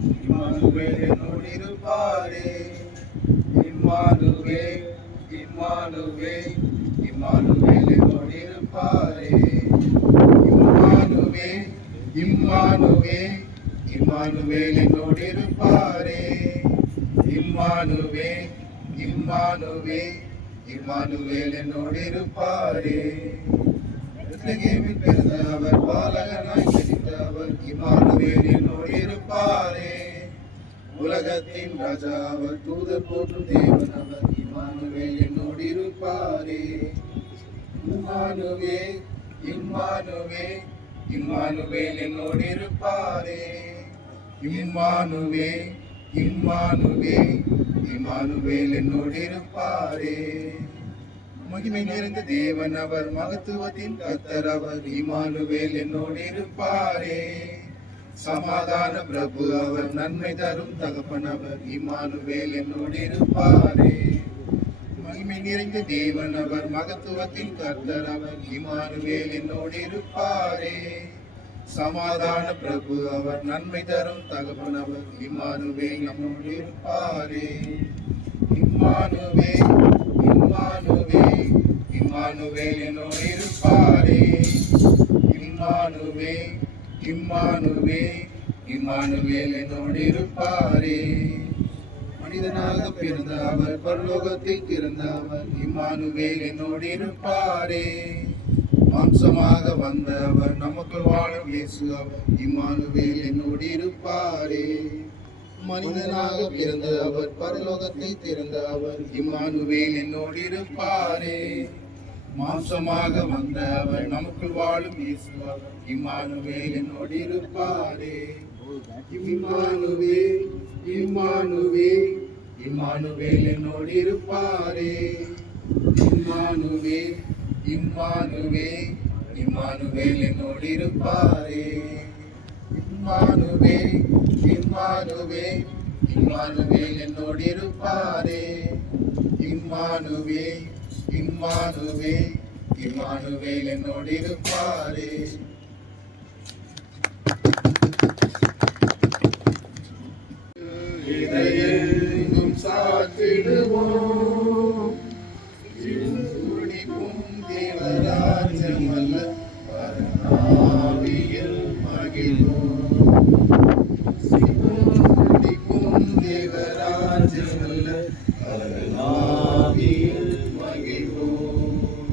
Emmanuel என்னோடிருப்பாரே. Immanuel Immanuel Immanuel என்னோடிருப்பாரே. Immanuel Immanuel Immanuel என்னோடிருப்பாரே. இம்மானுவேல் இம்மானுவேல் இம்மானுவேல் என்னோடிருப்பாரே. பெத்லகேமில் பிறந்த அவர் பாலகனாய் ஜனித்த அவர் இம்மானுவேல் என்னோடிருப்பாரே. உலகத்தின் ராஜா அவர் தூதர் போற்றும் தேவன் அவர் இம்மானுவேல் என்னோடிருப்பாரே. இம்மானுவேல் இம்மானுவேல் இம்மானுவேல் என்னோடிருப்பாரே. இம்மானுவேல் இம்மானுவேல் இம்மானுவேல் என்னோடிருப்பாரே. மகிமை நிறைந்த தேவன் அவர் மகத்துவத்தின் கர்த்தர் அவர் இம்மானுவேல் என்னோடிருப்பாரே. சமாதான பிரபு அவர் நன்மை தரும் தகப்பன் அவர் இம்மானுவேல் என்னோடிருப்பாரே. மகிமை நிறைந்த தேவன் அவர் மகத்துவத்தின் கர்த்தர் அவர் இம்மானுவேல் என்னோடிருப்பாரே. சமாதான பிரபு அவர் நன்மை தரும் தகப்பன் அவர் இம்மானுவேல் நம்மோடிருப்பாரே. இம்மானுவேல் இம்மானுவேல் இம்மானுவேல் என்னோடிருப்பாரே. இம்மானுவேல் இம்மானுவேல் இம்மானுவேல் என்னோடிருப்பாரே. மனிதனாக பிறந்த அவர் பரலோகத்தில் பிறந்த அவர் இம்மானுவேல் என்னோடிருப்பாரே. மாம்சமாக வந்த அவர் நமக்குள் வாழும் இயேசு அவர் இம்மானுவேல் என்னோடிருப்பாரே. மனிதனாக பிறந்த அவர் பரலோகத்தில் திறந்த அவர் இம்மானுவேல் என்னோடிருப்பாரே. மாம்சமாக வந்த அவர் நமக்குள் வாழும் இயேசு அவர் இம்மானுவேல் என்னோடிருப்பாரே. இம்மானுவேல் இம்மானுவேல் இம்மானுவேல் என்னோடிருப்பாரே. இம்மானுவேல் இம்மானுவேல் இம்மானுவேல் என்னோடிருப்பாரே. இம்மானுவேல் இம்மானுவேல் இம்மானுவேல் என்னோடிருப்பாரே. இம்மானுவேல் இம்மானுவேல் இம்மானுவேல் என்னோடிருப்பாரே. இதயெங்கும் சாத்திடுவோம் தேவராஜமல்ல பரநாவியில் மகிழ்வோம். தேவராஜமல்ல பரநாவியில் மகிழ்வோம்.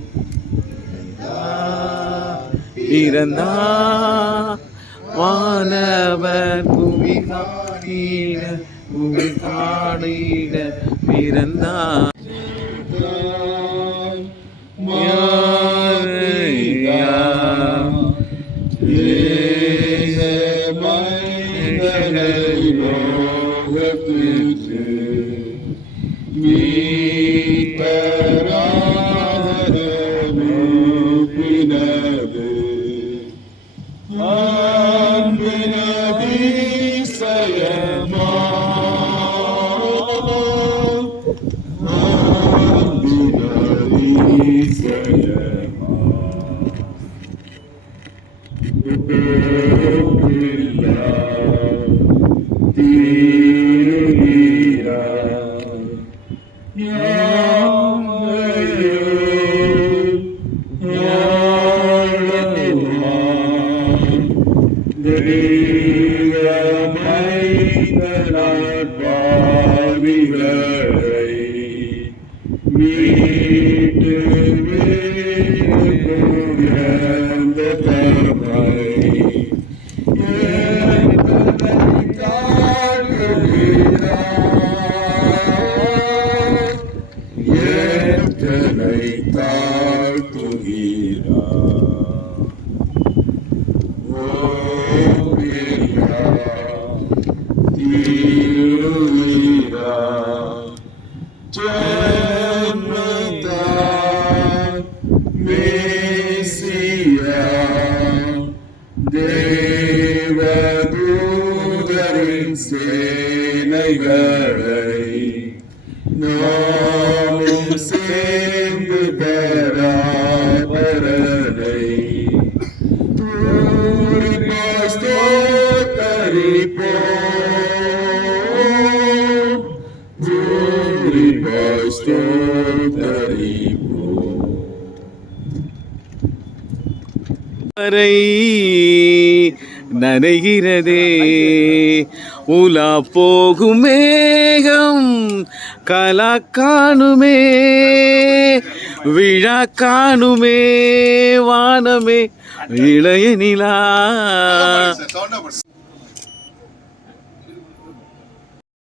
பிறந்தா வானவர் பூமி காணிட பூமி காணிட பிறந்தா தேவதூதரின் சேனைகளை நாமும் சேர்ந்து பராபரனை ஸ்தோத்தரிப்போம். ஸ்தோத்தரிப்போம். வரை நனைகிறதே உலா போகும் மேகம் கலா காணுமே விழா காணுமே வானமே இளைய நிலா